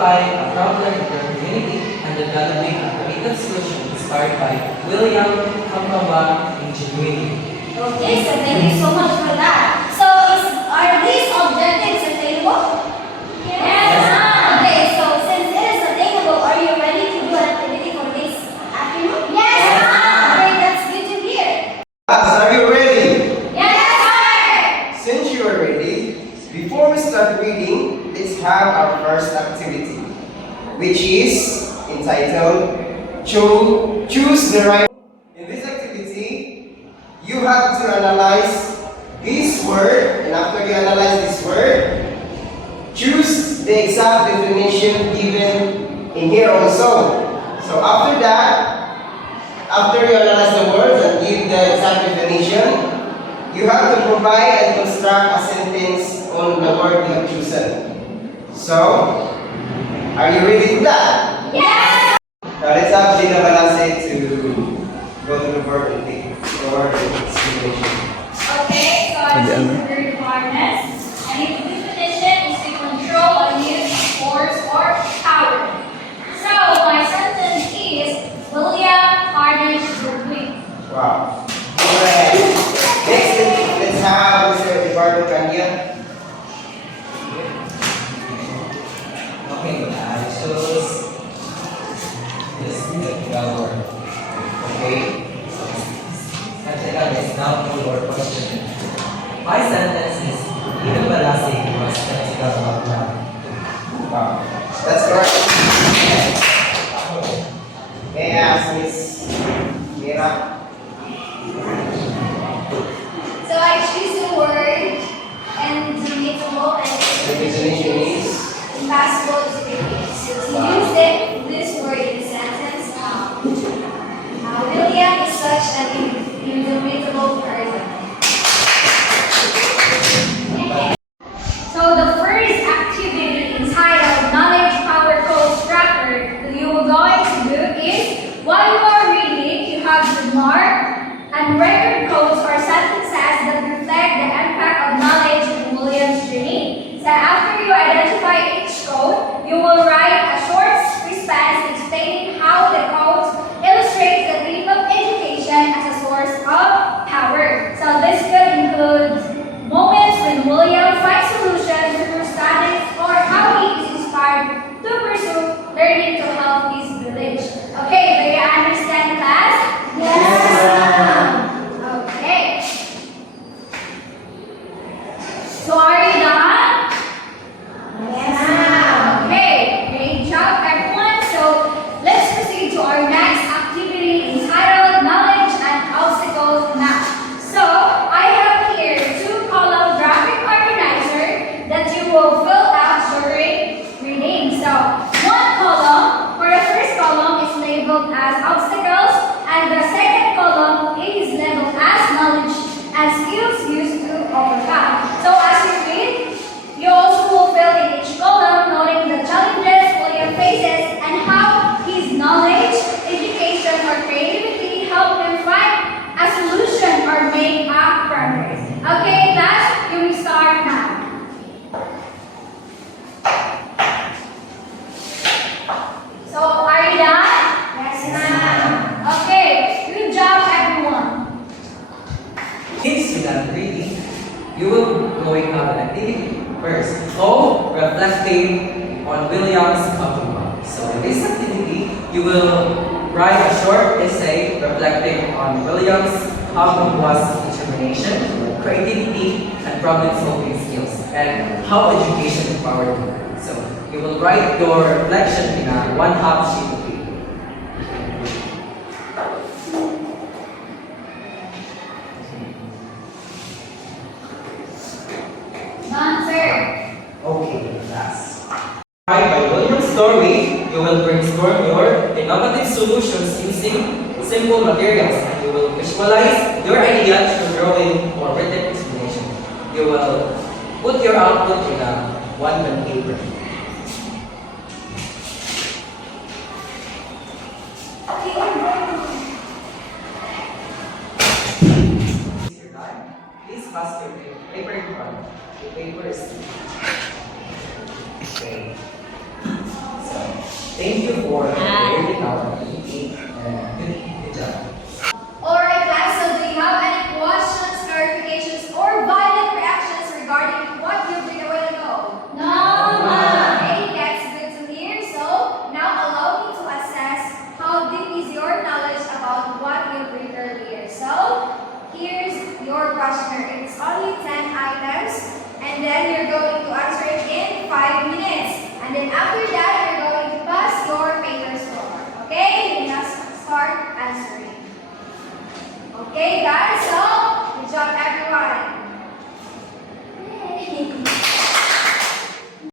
identifying a problem in your community and developing a creative solution inspired by William Kampawa Ingenuity. Okay, so thank you so much for that. So, are these objectives attainable? Yes. Okay, so since it is attainable, are you ready to do an activity for this afternoon? Yes. Okay, that's good to hear. Class, are you ready? Yes, sir. Since you are ready, before we start reading, let's have our first activity, which is entitled Choose the Right. In this activity, you have to analyze this word, and after you analyze this word, choose the exact definition given in here also. So after that, after you analyze the words and give the exact definition, you have to provide and construct a sentence on the word you have chosen. So, are you ready for that? Yes. Now let's have Gina Balase to go to the verb and pick the word explanation. Okay, so I choose the word harness, and its definition is to control or use force or power. So my sentence is William harnessed the wind. Wow. Alright. Next, let's have Mr. Eduardo Canya. Okay, I chose this word. Okay. Second is now for your question. My sentence is Ina Balasig was skeptical about love. Wow. That's correct. May I ask Miss Mira? So I choose the word indomitable and The definition is? impossible to replace. To use this word in a sentence, William is such an indomitable person. So the first activity entitled Knowledge Power Codes Tracker that you are going to do is, while you are reading, you have to mark and record codes or sentences that reflect the impact of knowledge in William's journey. So after you identify each code, you will write a short response explaining how the codes illustrate the theme of education as a source of power. So this could include moments when William finds solutions through studies or how he is inspired to pursue learning to help his village. Okay, do you understand, class? Yes. Okay. So are you done? Yes. Okay, great job everyone. So let's proceed to our next activity entitled Knowledge and Obstacles Map. So I have here two-column graphic organizer that you will fill out during reading. So one column, for the first column, is labeled as obstacles, and the second column is labeled as knowledge and skills used to overcome. So as you read, you also will fill in each column, noting the challenges William faces and how his knowledge, education, or creativity help him find a solution or make a progress. Okay, class, you will start now. So, are you done? Yes, ma'am. Okay, good job, everyone. Since you're done reading, you will going have an activity. First, reflecting on William's compliment. So in this activity, you will write a short essay reflecting on William's was determination, creativity, and problem-solving skills, and how education empowered him. So you will write your reflection in a one-half sheet of paper. Done, sir. Okay, class. By William's story, you will brainstorm your innovative solutions using simple materials, and you will visualize your idea through drawing or written explanation. You will put your output in a one-pen paper. Please pass your paper in front. The paper is okay. Thank you for hearing our meeting and good job. Alright class, so do you have any questions, clarifications, or violent reactions regarding what you've read a while ago? No, ma'am. Okay, that's good to hear. So, now allow me to assess how deep is your knowledge about what you've read earlier. So, here's your questionnaire. It's only 10 items, and then you're going to answer it in 5 minutes. And then after that, you're going to pass your papers forward. Okay? You must start answering. Okay, guys, so good job, everyone.